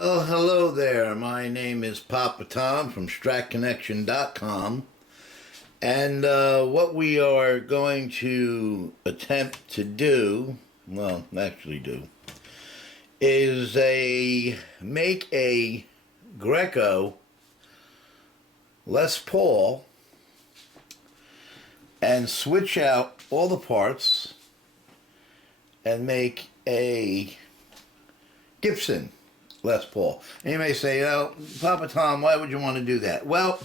Oh, hello there. My name is Papatom from stratconnection.com. And what we are going to attempt to do, well, actually do, is make a Greco Les Paul and switch out all the parts and make a Gibson Les Paul. And you may say, oh, Papa Tom, why would you want to do that? Well,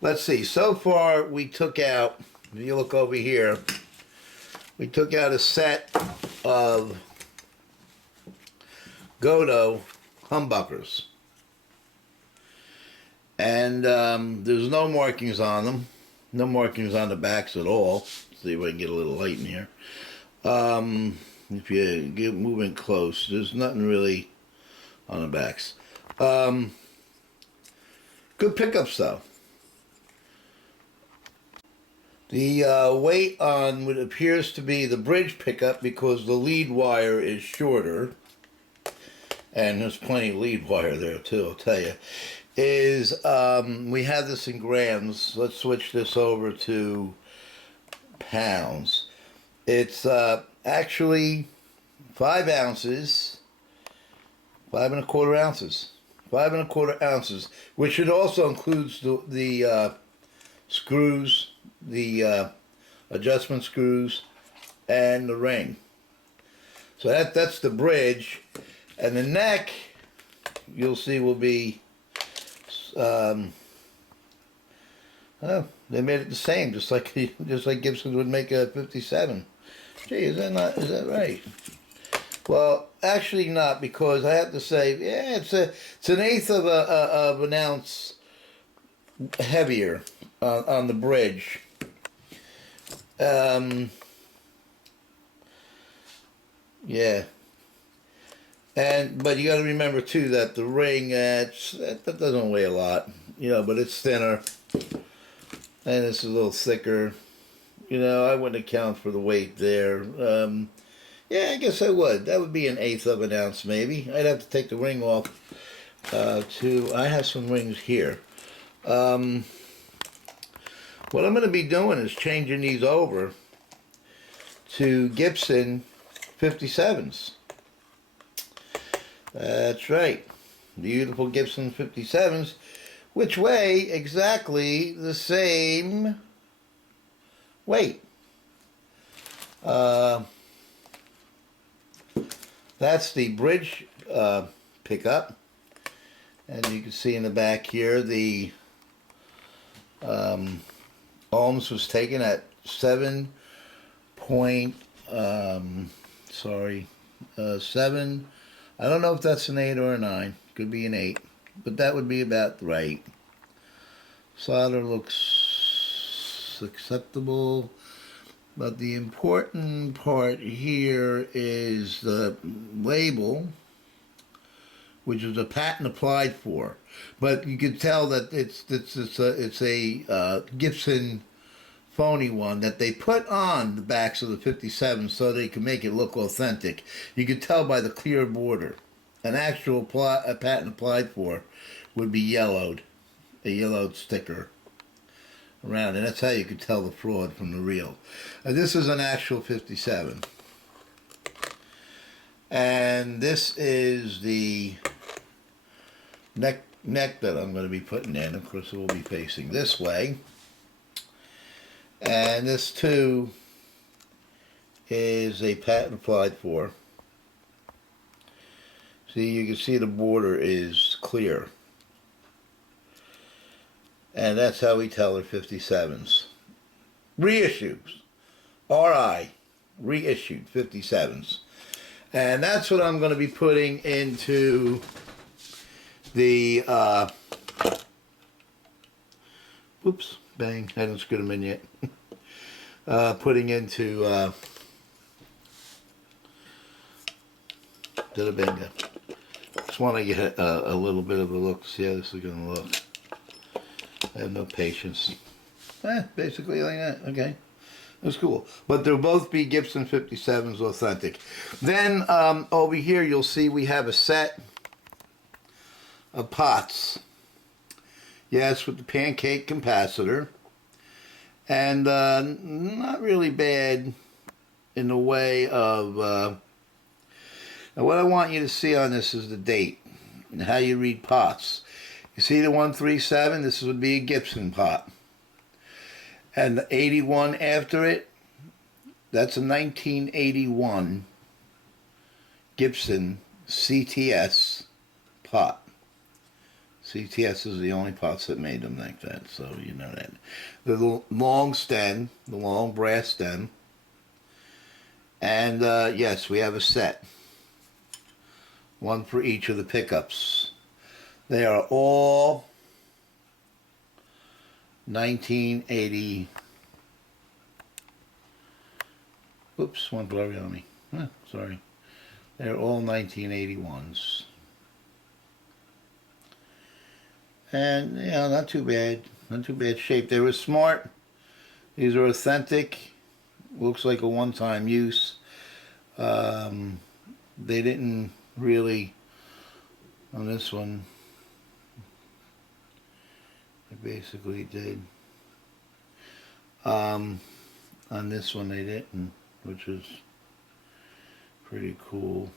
let's see. So far, we took out, if you look over here, we took out a set of Gotoh humbuckers. And there's no markings on them. No markings on the backs at all. Let's see if I can get a little light in here. If you get moving close, there's nothing really on the backs. Good pickups though. The weight on what appears to be the bridge pickup, because the lead wire is shorter, and there's plenty of lead wire there too, I'll tell you, is we have this in grams. Let's switch this over to pounds. It's actually 5 ounces, 5¼ ounces, 5¼ ounces, which it also includes the screws, the adjustment screws, and the ring. So that's the bridge, and the neck, you'll see, will be oh, they made it the same, just like Gibson would make a 57. Gee, is that right? Well, actually not, because I have to say, yeah, it's an 1/8 of an ounce heavier on the bridge. Yeah. But you got to remember too that the ring, that doesn't weigh a lot, but it's thinner, and it's a little thicker. I wouldn't account for the weight there. Yeah, I guess I would. That would be an 1/8 of an ounce, maybe. I'd have to take the ring off. I have some rings here. What I'm going to be doing is changing these over to Gibson 57s. That's right. Beautiful Gibson 57s, which weigh exactly the same weight. That's the bridge pickup, and you can see in the back here the ohms was taken at 7 7. I don't know if that's an 8 or a 9. Could be an 8, but that would be about right. Solder looks acceptable. But the important part here is the label, which is a patent applied for. But you can tell that it's a Gibson phony one that they put on the backs of the 57 so they can make it look authentic. You can tell by the clear border. An actual patent applied for would be yellowed, a yellowed sticker around, and that's how you could tell the fraud from the real. This is an actual 57, and this is the neck that I'm going to be putting in. Of course, it will be facing this way, and this too is a patent applied for. See, you can see the border is clear. And that's how we tell her 57s. Reissues. RI. Reissued 57s. And that's what I'm going to be putting into the, oops, bang, I didn't screw them in yet. Putting into, to the bingo. Just want to get a little bit of a look, see how this is going to look. I have no patience. Basically like that. Okay. That's cool. But they'll both be Gibson 57s authentic. Then over here you'll see we have a set of pots. Yes, with the pancake capacitor. And not really bad in the way of... now what I want you to see on this is the date and how you read pots. You see the 137? This would be a Gibson pot. And the 81 after it, that's a 1981 Gibson CTS pot. CTS is the only pots that made them like that, so you know that. The long stem, the long brass stem. And yes, we have a set. One for each of the pickups. They are all 1980. Oops, one blurry on me. Sorry. They're all 1981s. And, yeah, not too bad. Not too bad shape. They were smart. These are authentic. Looks like a one-time use. They didn't really, on this one, they basically did. On this one they didn't, which is pretty cool.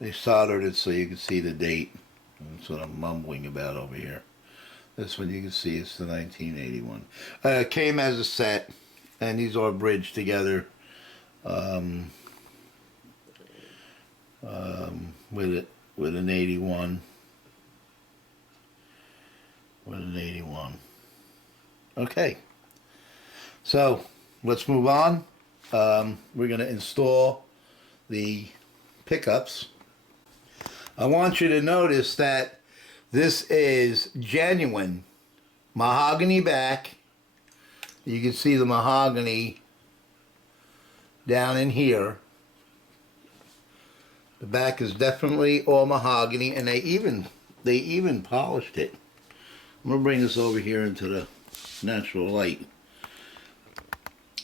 They soldered it so you can see the date. That's what I'm mumbling about over here. This one you can see it's the 1981. It came as a set, and these are bridged together with an 81. With an 81. Okay. So let's move on. We're going to install the pickups. I want you to notice that this is genuine mahogany back. You can see the mahogany down in here. The back is definitely all mahogany, and they even polished it. I'm gonna bring this over here into the natural light,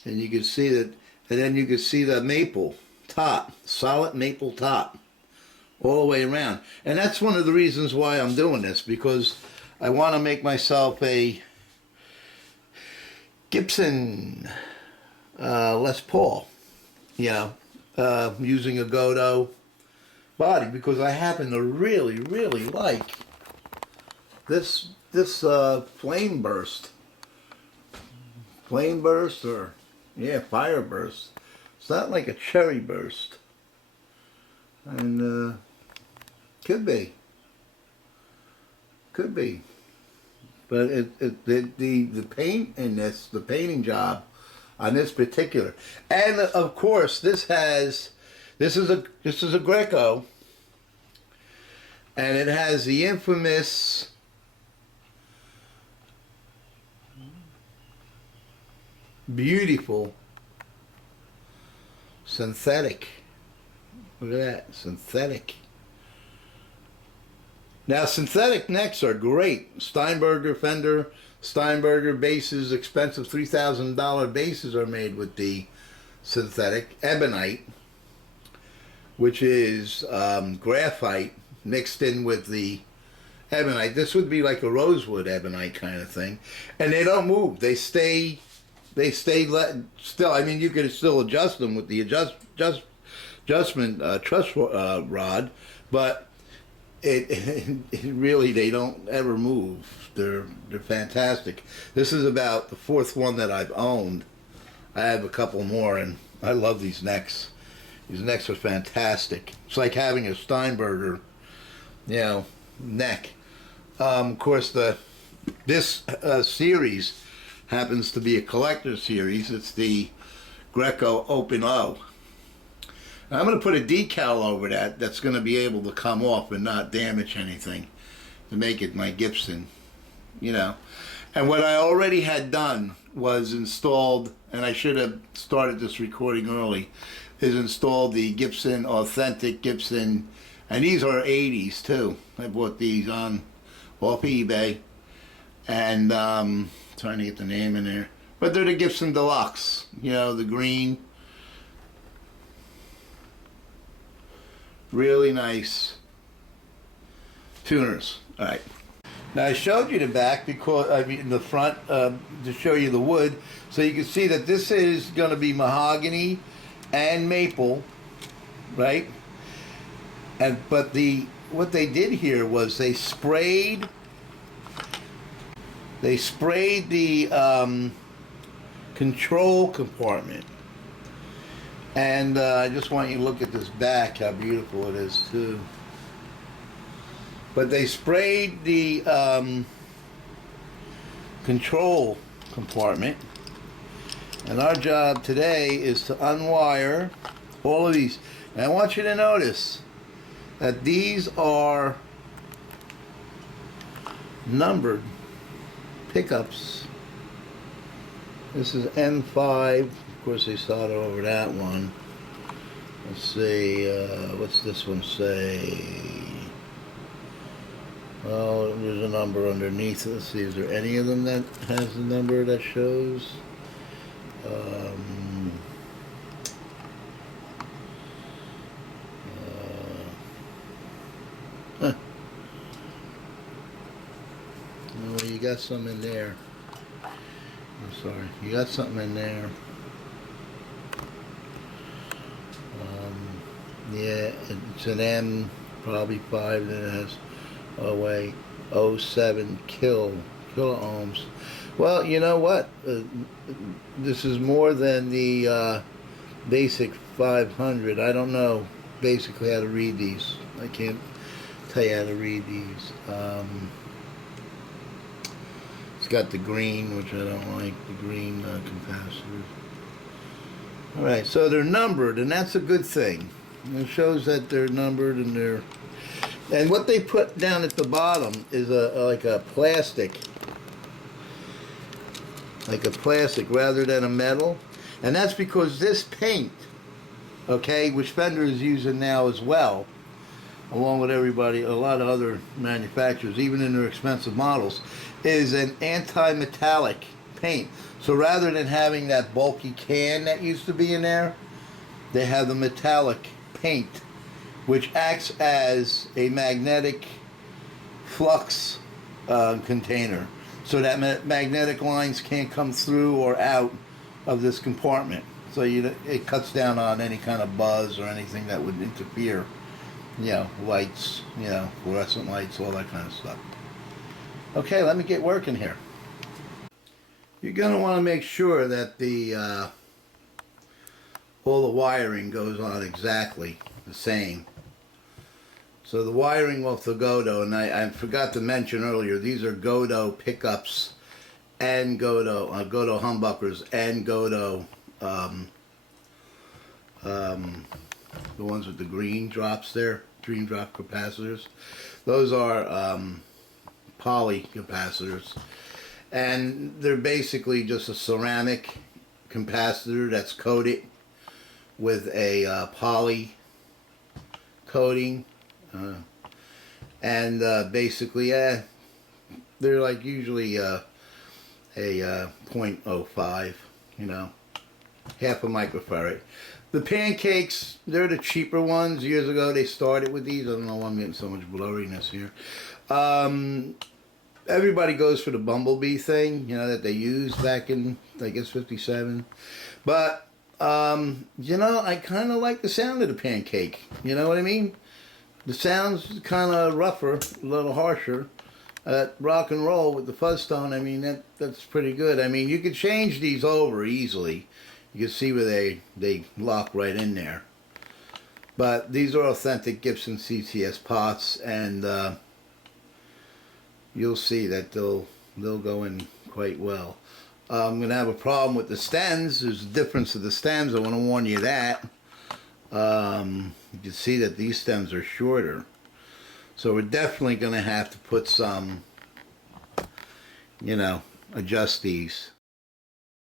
and you can see that. And then you can see the maple top, solid maple top, all the way around. And that's one of the reasons why I'm doing this, because I want to make myself a Gibson Les Paul, you know, using a Gotoh body, because I happen to really like this flame burst, or yeah, fire burst. It's not like a cherry burst, and could be, but the paint in this, the painting job on this particular, and of course this is a Greco, and it has the infamous beautiful synthetic. Look at that, synthetic. Now synthetic necks are great. Steinberger Fender, Steinberger bases, expensive $3,000 bases are made with the synthetic ebonite, which is graphite mixed in with the ebonite. This would be like a rosewood ebonite kind of thing, and they don't move. They stay still. I mean, you can still adjust them with the adjustment truss rod, but it really, they don't ever move. They're fantastic. This is about the fourth one that I've owned. I have a couple more, and I love these necks. These necks are fantastic. It's like having a Steinberger, you know, neck. Of course, this series happens to be a collector series. It's the Greco Open O. Now, I'm going to put a decal over that that's going to be able to come off and not damage anything to make it my Gibson, you know. And what I already had done was installed, and I should have started this recording early, is installed the Gibson, authentic Gibson, and these are 80s too. I bought these off eBay, and trying to get the name in there, but they're the Gibson Deluxe, you know, the green. Really nice. tuners. All right. Now I showed you the back because I mean the front to show you the wood, so you can see that this is going to be mahogany and maple, right? And but what they did here was they sprayed the control compartment, and I just want you to look at this back, how beautiful it is too. But they sprayed the control compartment, and our job today is to unwire all of these. And I want you to notice that these are numbered pickups. This is N5. Of course, they started over that one. Let's see, what's this one say? Well, there's a number underneath. Let's see, is there any of them that has a number that shows? Huh. No, you got some in there. I'm sorry, you got something in there. Yeah, it's an M, probably 5, and it has, oh wait, 07 kilo ohms. Well, you know what? This is more than the basic 500. I don't know basically how to read these. I can't tell you how to read these. It's got the green, which I don't like, the green capacitors. Alright, so they're numbered, and that's a good thing. It shows that they're numbered, and what they put down at the bottom is like a plastic rather than a metal, and that's because this paint, okay, which Fender is using now as well, along with everybody, a lot of other manufacturers, even in their expensive models, is an anti-metallic paint. So rather than having that bulky can that used to be in there, they have the metallic paint, which acts as a magnetic flux container, so that magnetic lines can't come through or out of this compartment. So it cuts down on any kind of buzz or anything that would interfere. You know, lights, you know, fluorescent lights, all that kind of stuff. Okay, let me get working here. You're going to want to make sure that all the wiring goes on exactly the same. So the wiring of the Gotoh, and I forgot to mention earlier, these are Gotoh pickups and Gotoh humbuckers and Gotoh, the ones with the green drops there, green drop capacitors. Those are poly capacitors, and they're basically just a ceramic capacitor that's coated with a poly coating, and basically they're like usually a 0.05, you know, half a microfarad. The pancakes, they're the cheaper ones. Years ago they started with these. I don't know why I'm getting so much blurriness here. Everybody goes for the bumblebee thing, you know, that they used back in, I guess, 57. But you know, I kind of like the sound of the pancake. You know what I mean? The sound's kind of rougher, a little harsher. Rock and roll with the fuzz tone, I mean, that's pretty good. I mean, you could change these over easily. You can see where they lock right in there. But these are authentic Gibson CTS pots, and you'll see that they'll go in quite well. I'm going to have a problem with the stems. There's a difference of the stems. I want to warn you that. You can see that these stems are shorter. So we're definitely going to have to put some, you know, adjust these.